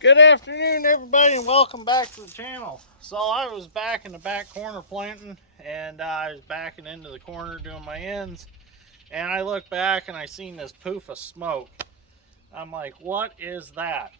Good afternoon, everybody, and welcome back to the channel. So I was back in the back corner planting, and I was backing into the corner doing my ends, and I looked back and I seen this poof of smoke. I'm like, what is that?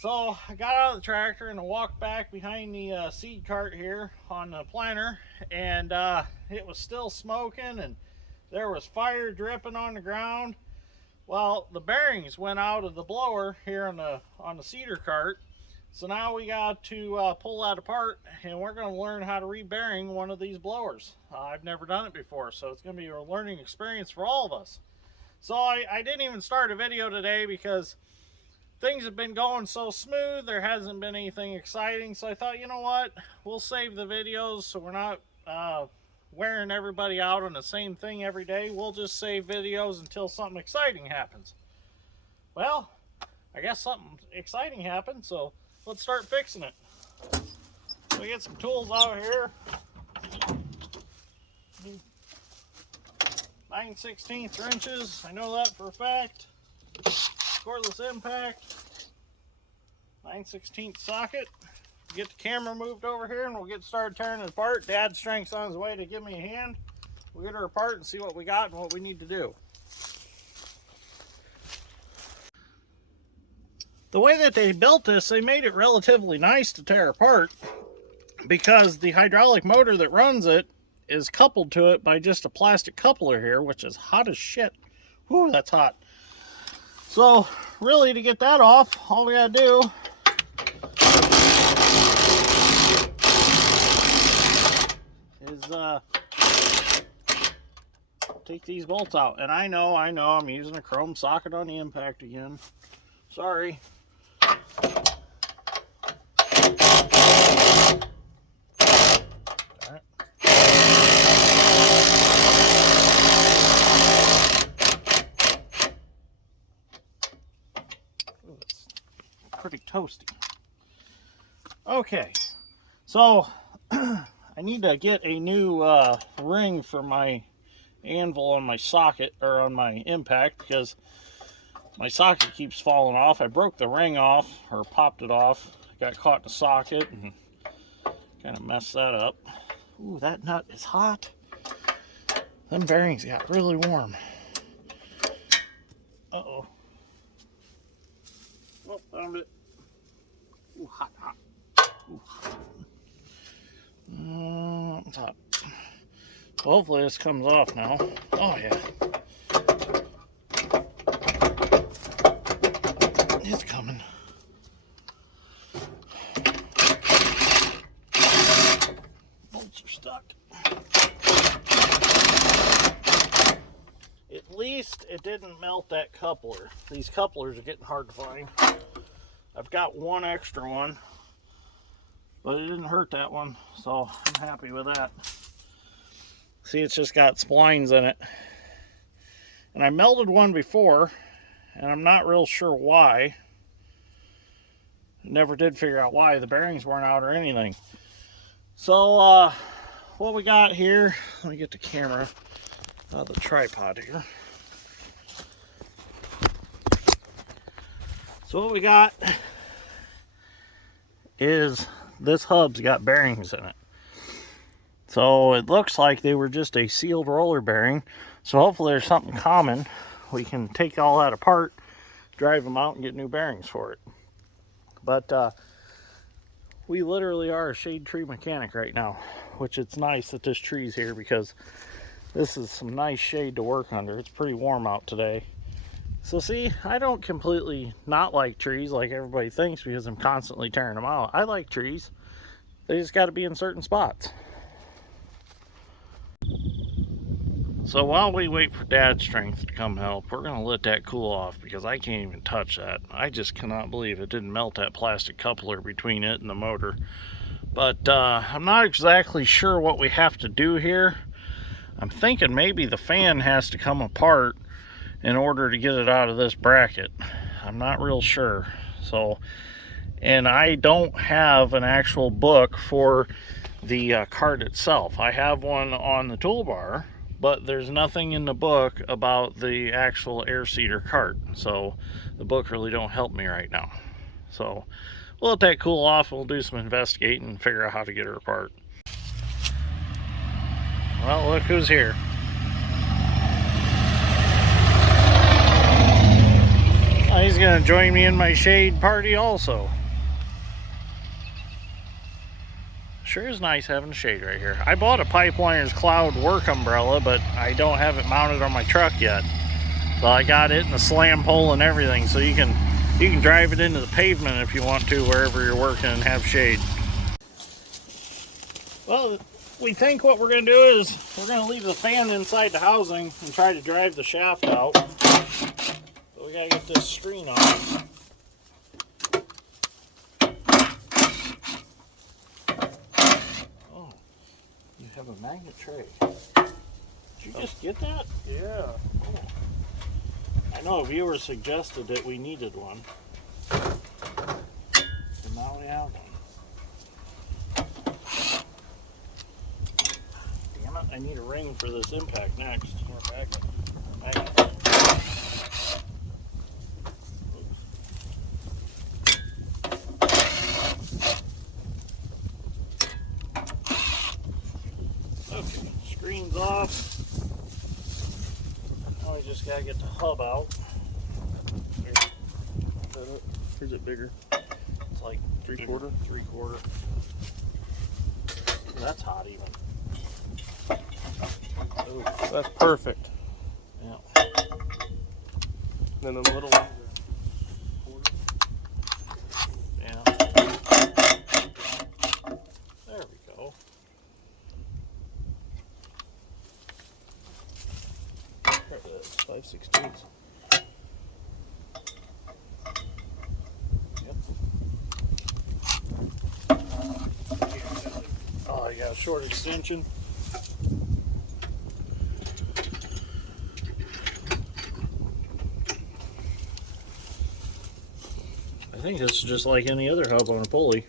So I got out of the tractor and I walked back behind the seed cart here on the planter, and it was still smoking, and there was fire dripping on the ground. Well, the bearings went out of the blower here on the cedar cart, so now we got to pull that apart, and we're going to learn how to re-bearing one of these blowers. I've never done it before, so it's going to be a learning experience for all of us. So I didn't even start a video today because things have been going so smooth. There hasn't been anything exciting, so I thought, you know what, we'll save the videos so we're not wearing everybody out on the same thing every day. We'll just save videos until something exciting happens. Well, I guess something exciting happened, so let's start fixing it. We get some tools out here. 9/16 wrenches, I know that for a fact. Cordless impact. 9/16 socket. Get the camera moved over here and we'll get started tearing it apart. Dad Strength's on his way to give me a hand. We'll get her apart and see what we got and what we need to do. The way that they built this, they made it relatively nice to tear apart because the hydraulic motor that runs it is coupled to it by just a plastic coupler here, which is hot as shit. Whew, that's hot. So really, to get that off, all we gotta do is take these bolts out. And I know, I'm using a chrome socket on the impact again. Sorry. Pretty toasty. Okay, so I need to get a new ring for my anvil on my socket, or on my impact, because my socket keeps falling off. I broke the ring off, or popped it off. Got caught in the socket and kind of messed that up. Ooh, that nut is hot. Them bearings got really warm. Uh-oh. Oh, found it. Ooh, hot, hot. Ooh. It's hot. Well, hopefully this comes off now. Oh, yeah. It's coming. Bolts are stuck. At least it didn't melt that coupler. These couplers are getting hard to find. I've got one extra one, but it didn't hurt that one, so I'm happy with that. See, it's just got splines in it. And I melted one before, and I'm not real sure why. Never did figure out why. The bearings weren't out or anything. So, what we got here, let me get the camera out of the tripod here. So what we got is this hub's got bearings in it. So it looks like they were just a sealed roller bearing. So hopefully there's something common. We can take all that apart, drive them out, and get new bearings for it. But we literally are a shade tree mechanic right now, which it's nice that this tree's here because this is some nice shade to work under. It's pretty warm out today. So see, I don't completely not like trees like everybody thinks because I'm constantly tearing them out. I like trees. They just got to be in certain spots. So while we wait for Dad's Strength to come help, we're going to let that cool off because I can't even touch that. I just cannot believe it didn't melt that plastic coupler between it and the motor. But I'm not exactly sure what we have to do here. I'm thinking maybe the fan has to come apart in order to get it out of this bracket. I'm not real sure. So, and I don't have an actual book for the cart itself. I have one on the toolbar, but there's nothing in the book about the actual air seeder cart. So the book really don't help me right now. So we'll let that cool off. We'll do some investigating and figure out how to get her apart. Well, look who's here. He's gonna join me in my shade party also. Sure is nice having shade right here. I bought a Pipeliner's Cloud work umbrella, but I don't have it mounted on my truck yet. So I got it in the slam pole and everything, so you can drive it into the pavement if you want to, wherever you're working, and have shade. Well, we think what we're gonna do is we're gonna leave the fan inside the housing and try to drive the shaft out. So we gotta get this screen off. You have a magnet tray. Did you just get that? Yeah. Oh. I know a viewer suggested that we needed one. And now we have one. Damn it, I need a ring for this impact next. Or magnet. Okay, screen's off. Now we just gotta get the hub out. Is it bigger? It's like 3/4? 3/4. That's hot even. Ooh. That's perfect. Yeah. Then the little ones are 1/4. Yeah. There we go. That's 5/16. Yep. Oh, you got a short extension. I think this is just like any other hub on a pulley.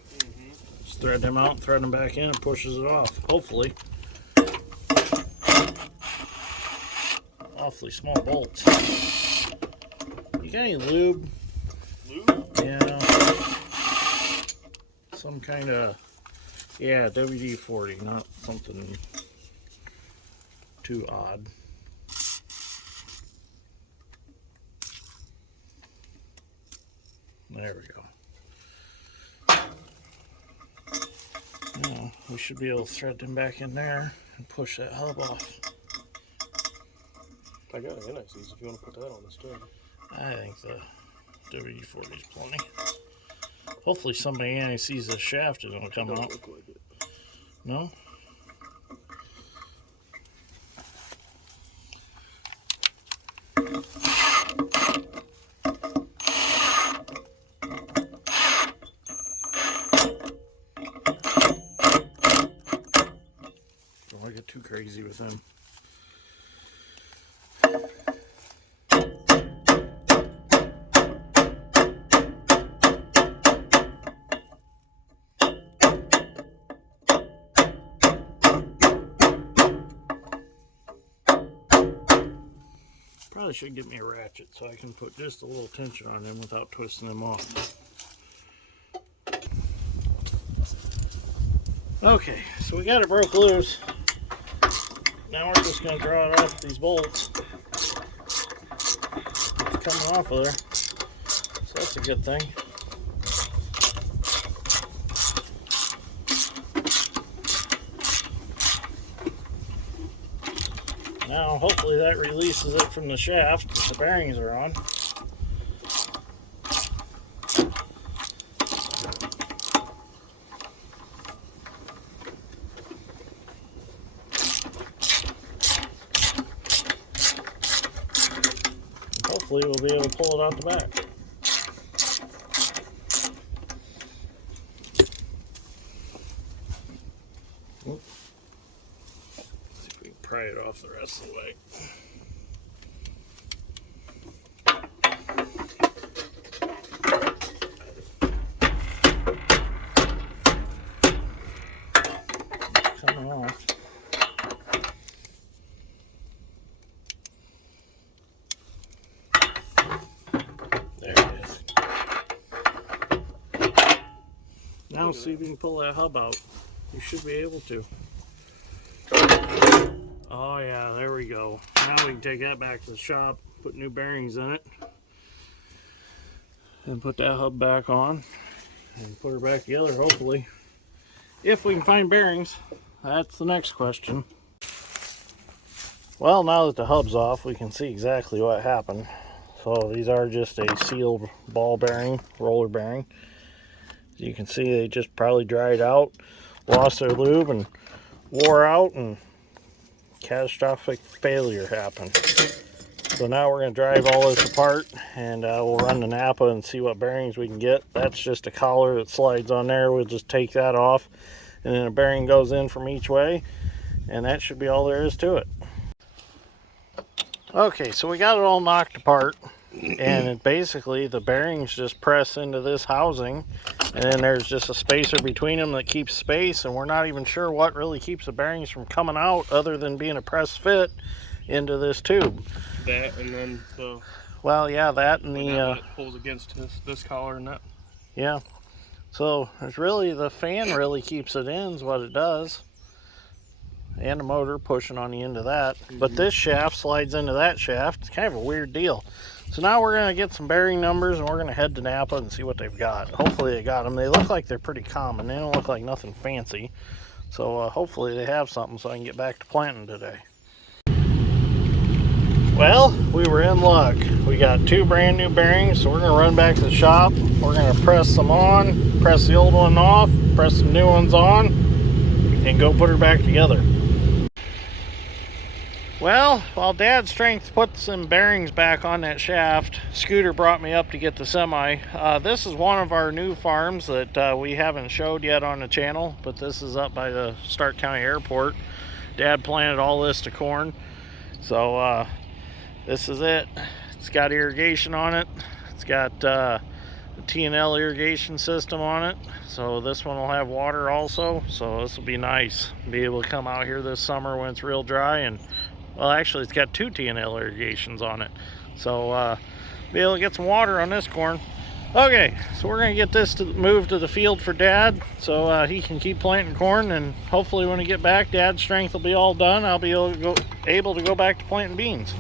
Just thread them out, thread them back in, and pushes it off. Hopefully. Awfully small bolts. You got any lube? Lube? Yeah. Some kind of, yeah, WD-40, not something too odd. There we go. Now, we should be able to thread them back in there and push that hub off. I got an NICs if you want to put that on this too. I think the WD-40 is plenty. Hopefully somebody anti-sees the shaft and it'll come out. Look like it. No? Don't want to get too crazy with them. Probably should get me a ratchet so I can put just a little tension on them without twisting them off. Okay, so we got it broke loose. Now we're just going to draw it off these bolts. It's coming off of there, so that's a good thing. Now, hopefully that releases it from the shaft if the bearings are on. And hopefully we'll be able to pull it out the back. Pry it off the rest of the way. Coming off. There it is. Now see if you can pull that hub out. You should be able to. Oh yeah, there we go. Now we can take that back to the shop, put new bearings in it, and put that hub back on, and put her back together, hopefully. If we can find bearings, that's the next question. Well, now that the hub's off, we can see exactly what happened. So these are just a sealed ball bearing, roller bearing. As you can see, they just probably dried out, lost their lube, and wore out, and catastrophic failure happened. So now we're going to drive all this apart, and we'll run the Napa and see what bearings we can get. That's just a collar that slides on there. We'll just take that off, and then a bearing goes in from each way, and that should be all there is to it. Okay, so we got it all knocked apart, and basically the bearings just press into this housing, and then there's just a spacer between them that keeps space, and we're not even sure what really keeps the bearings from coming out other than being a press fit into this tube. That and then the... Well, yeah, that and it pulls against this collar and that. Yeah. So there's really, the fan really keeps it in is what it does. And the motor pushing on the end of that. But this shaft slides into that shaft. It's kind of a weird deal. So now we're going to get some bearing numbers, and we're going to head to Napa and see what they've got. Hopefully they got them. They look like they're pretty common. They don't look like nothing fancy. So hopefully they have something so I can get back to planting today. Well, we were in luck. We got 2 brand new bearings, so we're going to run back to the shop. We're going to press them on, press the old one off, press some new ones on, and go put her back together. Well, while Dad's strength put some bearings back on that shaft, Scooter brought me up to get the semi. This is one of our new farms that we haven't showed yet on the channel, but this is up by the Stark County Airport. Dad planted all this to corn, so this is it. It's got irrigation on it. It's got a T&L irrigation system on it, so this one will have water also, so this will be nice. Be able to come out here this summer when it's real dry, and well, actually it's got 2 T&L irrigations on it, so be able to get some water on this corn. Okay, so we're gonna get this moved to the field for Dad so he can keep planting corn, and hopefully when we get back, Dad's strength will be all done. I'll be able to go back to planting beans.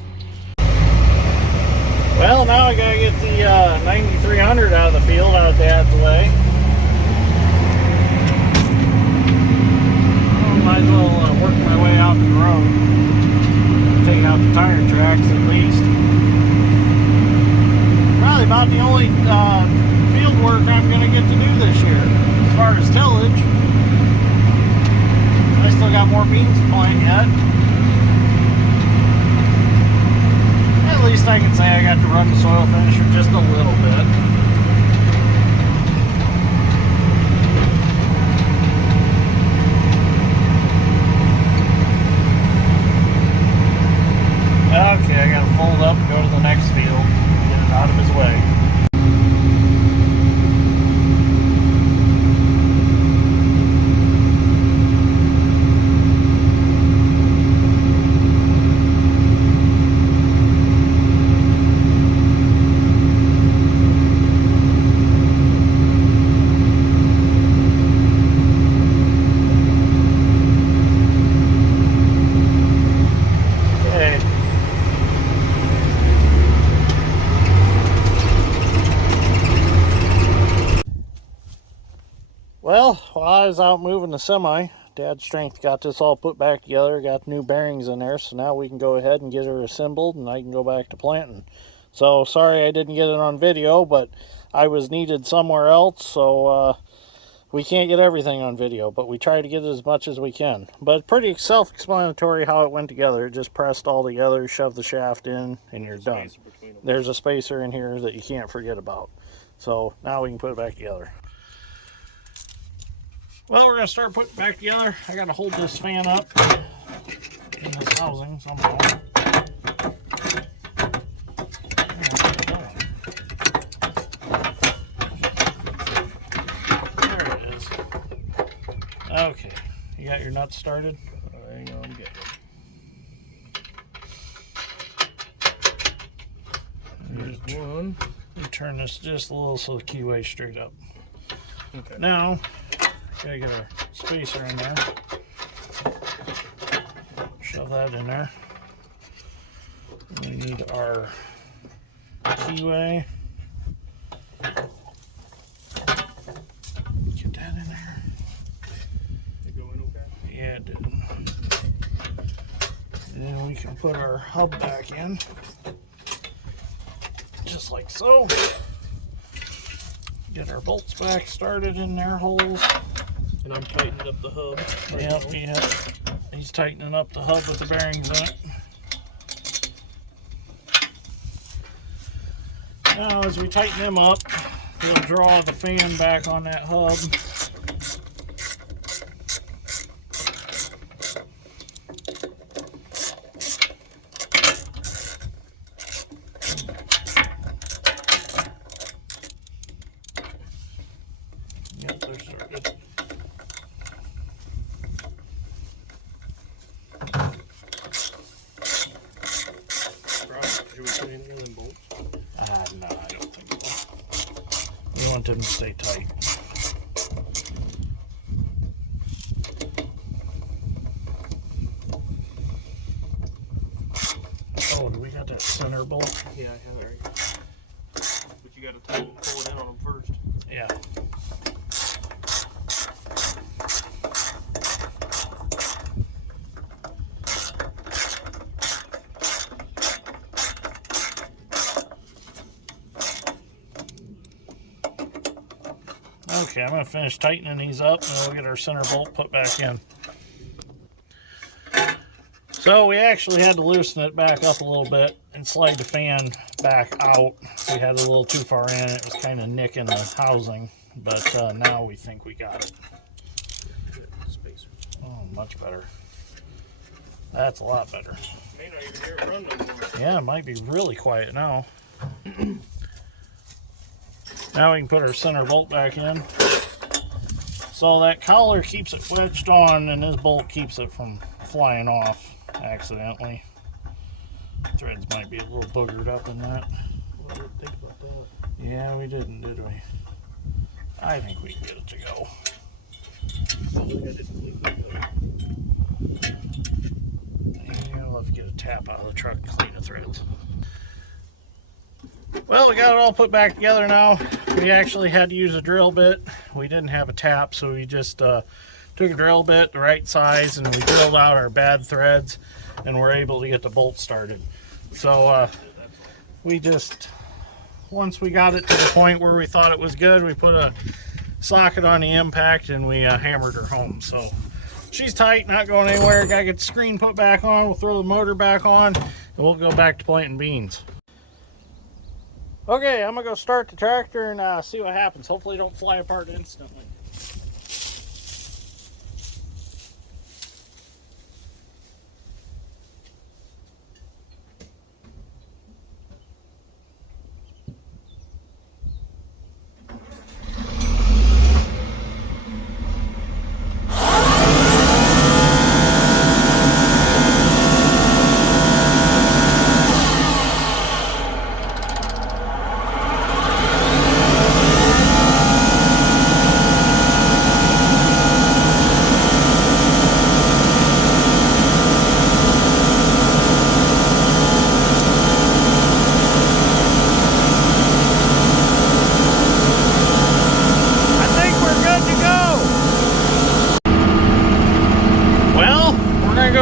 Well, now I gotta get the 9300 out of the field, out of Dad's way. Oh, might as well work my way out to the road. Take out the tire tracks at least. Probably about the only field work I'm gonna get to do this year. As far as tillage, I still got more beans to plant yet. At least I can say I got to run the soil finisher just a little bit. Okay, I gotta fold up and go to the next field and get it out of his way. Well, while I was out moving the semi, Dad's strength got this all put back together, got new bearings in there, so now we can go ahead and get her assembled and I can go back to planting. So sorry I didn't get it on video, but I was needed somewhere else, so we can't get everything on video, but we try to get as much as we can. But pretty self-explanatory how it went together. It just pressed all together, shoved the shaft in, and you're done. There's a spacer in here that you can't forget about. So now we can put it back together. Well, we're going to start putting it back together. I got to hold this fan up in this housing somehow. There it is. Okay, you got your nuts started? Hang on, I'm getting it. There's one. You turn this just a little so the keyway's straight up. Okay. Now, gotta get our spacer in there. Shove that in there. We need our keyway. Get that in there. Did it go in okay? Yeah, it did. And then we can put our hub back in. Just like so. Get our bolts back started in their holes. And I'm tightening up the hub. Yep. He's tightening up the hub with the bearings in it. Now, as we tighten them up, we'll draw the fan back on that hub. Yep, they're started. Should we put any of them bolts? No, I don't think so. We want them to stay tight. Oh, do we got that center bolt? Yeah, I have it right here. But you gotta pull it in on them first. Yeah. Okay, I'm going to finish tightening these up and we'll get our center bolt put back in. So we actually had to loosen it back up a little bit and slide the fan back out. We had a little too far in. It was kind of nicking the housing, but now we think we got it. Spacers. Oh, much better. That's a lot better. May not even hear it run no more. Yeah, it might be really quiet now. Now we can put our center bolt back in. So that collar keeps it wedged on and this bolt keeps it from flying off accidentally. Threads might be a little boogered up in that. Well, I didn't think about that. Yeah, we didn't, did we? I think we can get it to go. Something I didn't think of. Yeah, we'll have to get a tap out of the truck and clean the threads. Well, we got it all put back together now. We actually had to use a drill bit. We didn't have a tap, so we just took a drill bit the right size and we drilled out our bad threads and we're able to get the bolt started. So we just, once we got it to the point where we thought it was good, we put a socket on the impact and we hammered her home. So she's tight, not going anywhere. Gotta get the screen put back on. We'll throw the motor back on and we'll go back to planting beans. Okay, I'm gonna go start the tractor and see what happens. Hopefully it don't fly apart instantly.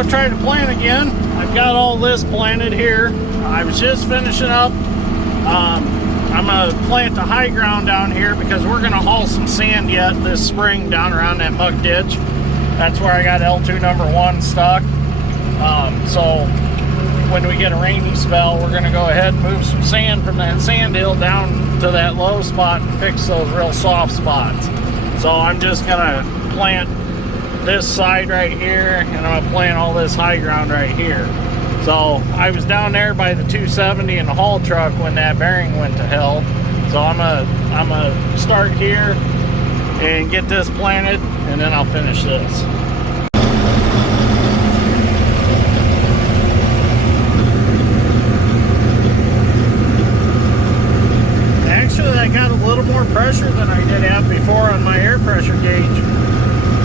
Try to plant again. I've got all this planted here. I was just finishing up. I'm gonna plant the high ground down here because we're gonna haul some sand yet this spring down around that muck ditch. That's where I got L2 number 1 stuck. So when we get a rainy spell, we're gonna go ahead and move some sand from that sand hill down to that low spot and fix those real soft spots. So I'm just gonna plant this side right here and I'm gonna plant all this high ground right here. So I was down there by the 270 in the haul truck when that bearing went to hell. So I'm gonna start here and get this planted and then I'll finish this. Actually, I got a a little more pressure than I did have before on my air pressure gauge.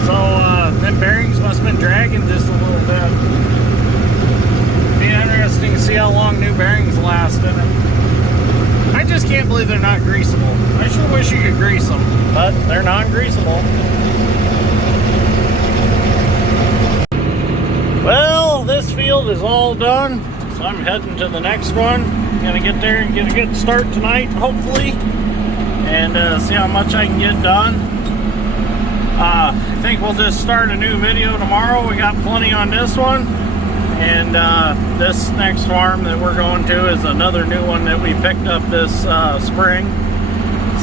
So them bearings must have been dragging just a little bit. Be interesting to see how long new bearings last in it. I just can't believe they're not greasable. I sure wish you could grease them, but they're non-greasable. Well, this field is all done, so I'm heading to the next one. Gonna get there and get a good start tonight, hopefully, and see how much I can get done. I think we'll just start a new video tomorrow. We got plenty on this one, and this next farm that we're going to is another new one that we picked up this spring.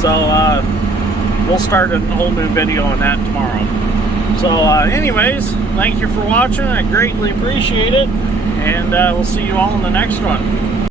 So we'll start a whole new video on that tomorrow. So anyways, thank you for watching. I greatly appreciate it, and we'll see you all in the next one.